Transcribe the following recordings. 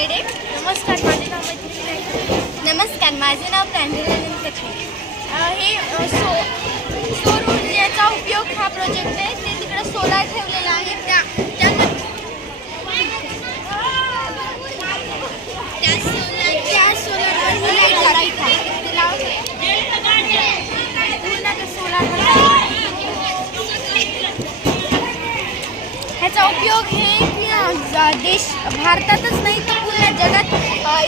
नमस्कार माझे नाव मैत्री नमस्कार माझे नाव प्रांजलानंद कथे हे सो सौर ऊर्जेचा उपयोग हा प्रोजेक्ट आहे. ते तिकडे सोलार ठेवलेला आहे. त्या ह्याचा उपयोग हे देश भारतातच नाही तर पूर्ण जगात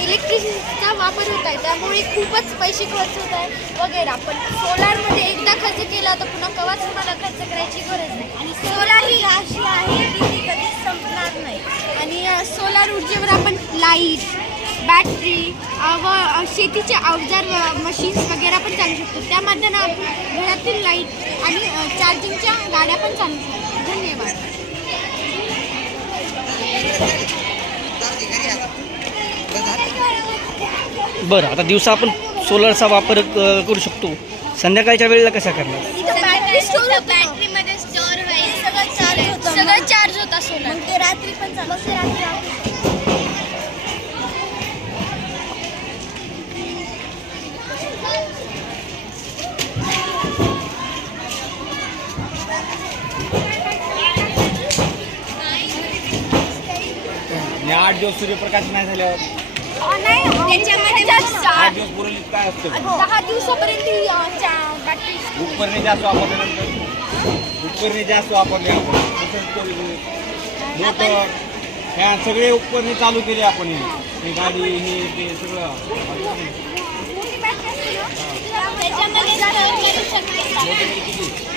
इलेक्ट्रिसिटीचा वापर होत आहे. त्यामुळे खूपच पैसे खर्च होत आहे वगैरे. पण सोलारमध्ये एकदा खर्च केला तर पुन्हा कवाच तुम्हाला खर्च करायची गरज नाही. आणि सोलार ही अशी आहे की ती कधीच संपणार नाही. आणि सोलार ऊर्जेवर आपण लाइट बॅटरी व शेतीचे अवजार मशीन्स वगैरे पण चालू शकतो. त्या माध्यमाने आपण घरातील लाइट आणि चार्जिंगच्या गाड्या पण चालू शकतो. धन्यवाद. बरं आता दिवसा आपण सोलरचा वापर अ, करू शकतो. संध्याकाळच्या वेळेला कसा करणार? इथं बॅटरी स्टोर बॅटरीमध्ये स्टोर होईल सगळं चार्ज होतं सगळं चार्ज होता सोलर ते रात्री पण चालू आणि आठ दिवस सूर्यप्रकाश नाही झाल्यावर? नाही आठ दिवस पुरवलीत काय असतं? दहा दिवसापर्यंत ही, अ, चा- बॅटरी उपकरणे जास्त वापरल्यानंतर उपकरणे जास्त वापरले आपण. तसंच. मोटर ह्या सगळे उपकरणे चालू केले आपण हे. हे गाडी हे ते सगळं. मोठी बॅटरी असते ना? त्याच्यामध्ये स्टोअर करू शकतो.